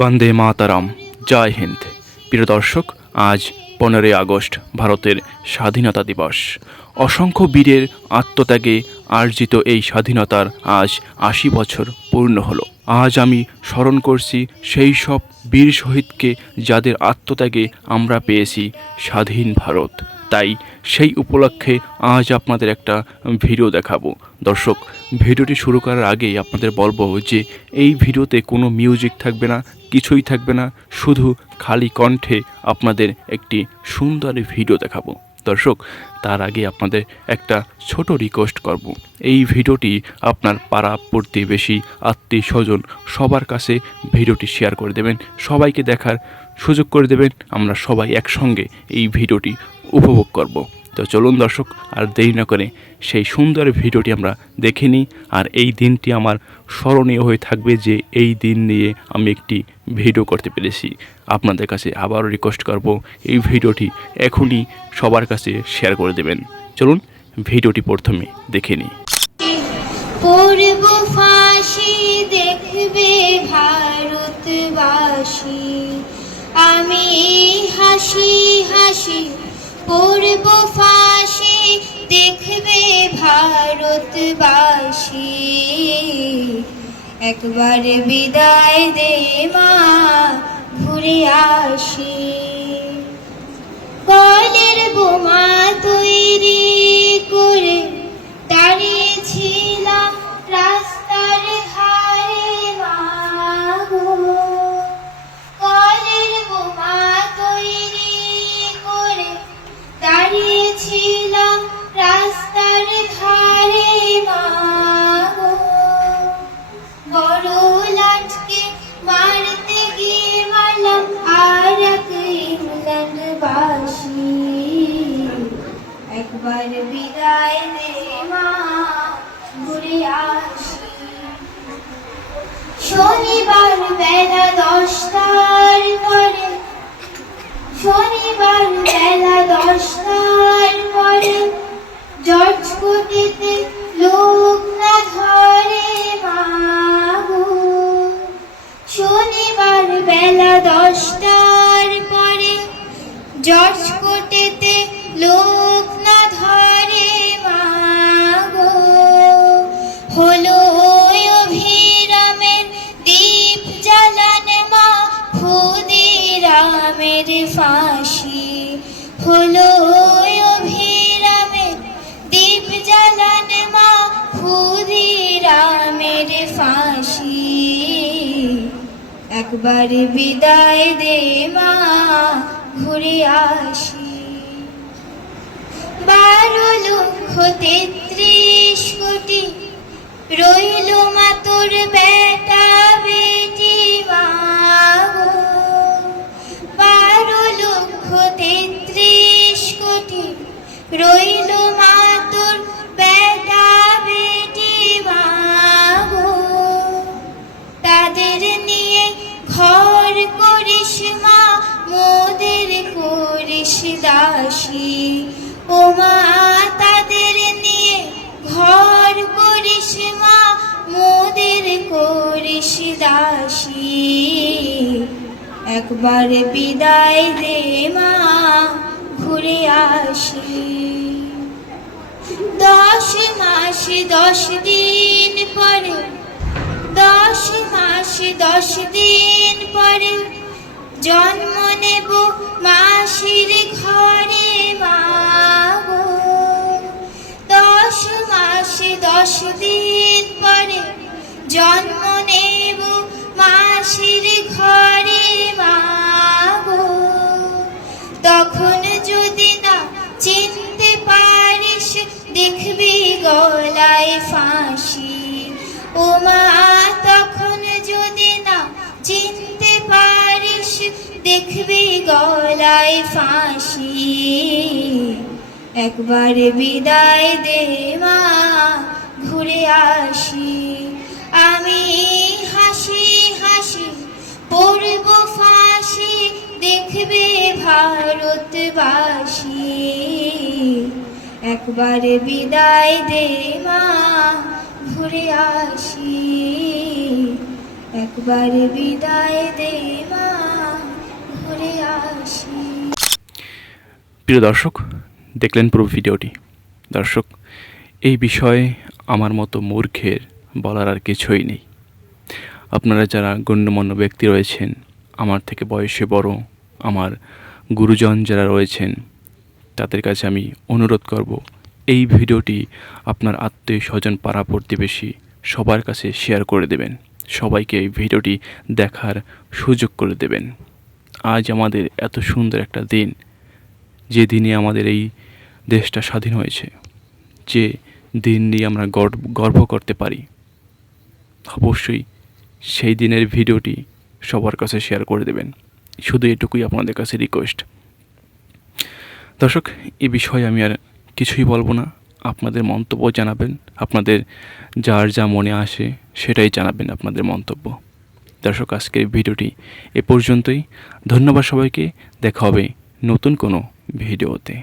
বন্দে মাতারাম। জয় হিন্দ। প্রিয় দর্শক, আজ 15ই আগস্ট ভারতের স্বাধীনতা দিবস। অসংখ্য বীরের আত্মত্যাগে অর্জিত এই স্বাধীনতার আজ 80 বছর পূর্ণ হলো। আজ আমি স্মরণ করছি সেই সব বীর শহীদকে যাদের আত্মত্যাগে আমরা পেয়েছি স্বাধীন ভারত। তাই সেই উপলক্ষে আজ আপনাদের একটা ভিডিও দেখাবো। দর্শক, ভিডিওটি শুরু করার আগেই আপনাদের বলবো যে এই ভিডিওতে কোনো মিউজিক থাকবে না, কিছুই থাকবে না, শুধু খালি কণ্ঠে আপনাদের একটি সুন্দর ভিডিও দেখাবো। দর্শক, তার আগে আপনাদের একটা ছোট রিকোয়েস্ট করব। এই ভিডিওটি আপনার পাড়া প্রতিবেশী, আত্মীয় স্বজন সবার কাছে ভিডিওটি শেয়ার করে দেবেন, সবাইকে দেখার সুযোগ করে দেবেন। আমরা সবাই একসঙ্গে এই ভিডিওটি উপভোগ করব। তো চলুন দর্শক, আর দেরি না করে সেই সুন্দর ভিডিওটি আমরা দেখে নিই। আর এই দিনটি আমার স্মরণীয় হয়ে থাকবে যে এই দিন নিয়ে আমি একটি ভিডিও করতে পেরেছি। আপনাদের কাছে আবারও রিকোয়েস্ট করব, এই ভিডিওটি এখনই সবার কাছে শেয়ার করে দেবেন। চলুন ভিডিওটি প্রথমে দেখে নিই। পূর্ব ফাঁসি দেখবে ভারতবাসী, আমি হাসি হাসি পূর্ব ফাঁসি দেখবে ভারতবাসী। একবার বিদায় দে মা, ঘুরে আসি। কলের বোমা তৈরি করে দাঁড়িয়েছিলাম রাস্তার ধারে মা গো। কলের বোমা তৈরি করে দাঁড়িয়েছিলাম রাস্তার ধারে মা গো। বড় লাটকে মারতে গিয়ে মারলাম আর এক ইংল্যান্ডবাসী। একবার বিদায় দে মা, ঘুরে আসি। শনিবার বেলা 10টার পরে, শনিবার বেলা 10টার পরে জর্জ কোটিতে লোক না ধরে মা গো। শনিবার বেলা 10টার পরে জর্জ কোটিতে লোক না ধরে মা গো। হলো অভিরামের দীপ জ্বালান মা, ক্ষুদিরামের ফাঁসি। হলো অভিরামের দীপ জ্বালান মা, ক্ষুদিরামের ফাঁসি। একবার বিদায় দে মা, ঘুরে আসি। 12,33 কোটি রইল মা তোর বেটা বেটি মা গো। 12,33 কোটি রইল মা তোর বেটা বেটি মা গো। তাদের নিয়ে ঘর করিস মা, মোদের করিস দাসী। ও মা, তাদের নিয়ে ঘর করিস মা, মোদের করিস দাসী। একবার বিদায় দে মা, ঘুরে আসি। 10 মাস 10 দিন পরে, 10 মাস 10 দিন পরে জন্ম নেব মাসির ঘরে মা গো। 10 মাস 10 দিন পরে জন্ম নেব মাসির ঘরে মা গো। তখন যদি না চিনতে পারিস, দেখবি গলায় ফাঁসি। ও মা, তখন যদি না চিনতে পারিস, দেখবি গলায় ফাঁসি। একবার বিদায় দে মা, ঘুরে আসি। আমি হাসি হাসি পূর্ব ফাঁসি দেখবে ভারতবাসী। একবার বিদায় দে মা, ঘুরে আসি। একবার বিদায় দে মা, ঘুরে আসি। প্রিয় দর্শক, দেখলেন পুরো ভিডিওটি। দর্শক, এই বিষয়ে আমার মতো মূর্খের বলার আর কিছুই নেই। আপনারা যারা গণ্যমান্য ব্যক্তি রয়েছেন, আমার থেকে বয়সে বড়, আমার গুরুজন যারা রয়েছেন, তাদের কাছে আমি অনুরোধ করব, এই ভিডিওটি আপনার আত্মীয় স্বজন পাড়া প্রতিবেশী সবার কাছে শেয়ার করে দেবেন। সবাইকে এই ভিডিওটি দেখার সুযোগ করে দেবেন। আজ আমাদের এত সুন্দর একটা দিন, যে দিনে আমাদের এই দেশটা স্বাধীন হয়েছে, যে দিন নিয়ে আমরা গর্ব করতে পারি, অবশ্যই সেই দিনের ভিডিওটি সবার কাছে শেয়ার করে দেবেন। শুধু এটুকুই আপনাদের কাছে রিকোয়েস্ট। দর্শক, এই বিষয়ে আমি আর কিছুই বলবো না। আপনাদের মন্তব্য জানাবেন, আপনাদের যার যা মনে আসে সেটাই জানাবেন আপনাদের মন্তব্য। দর্শক, আজকের ভিডিওটি এ পর্যন্তই। ধন্যবাদ সবাইকে। দেখা হবে নতুন কোনো ভিডিওতে।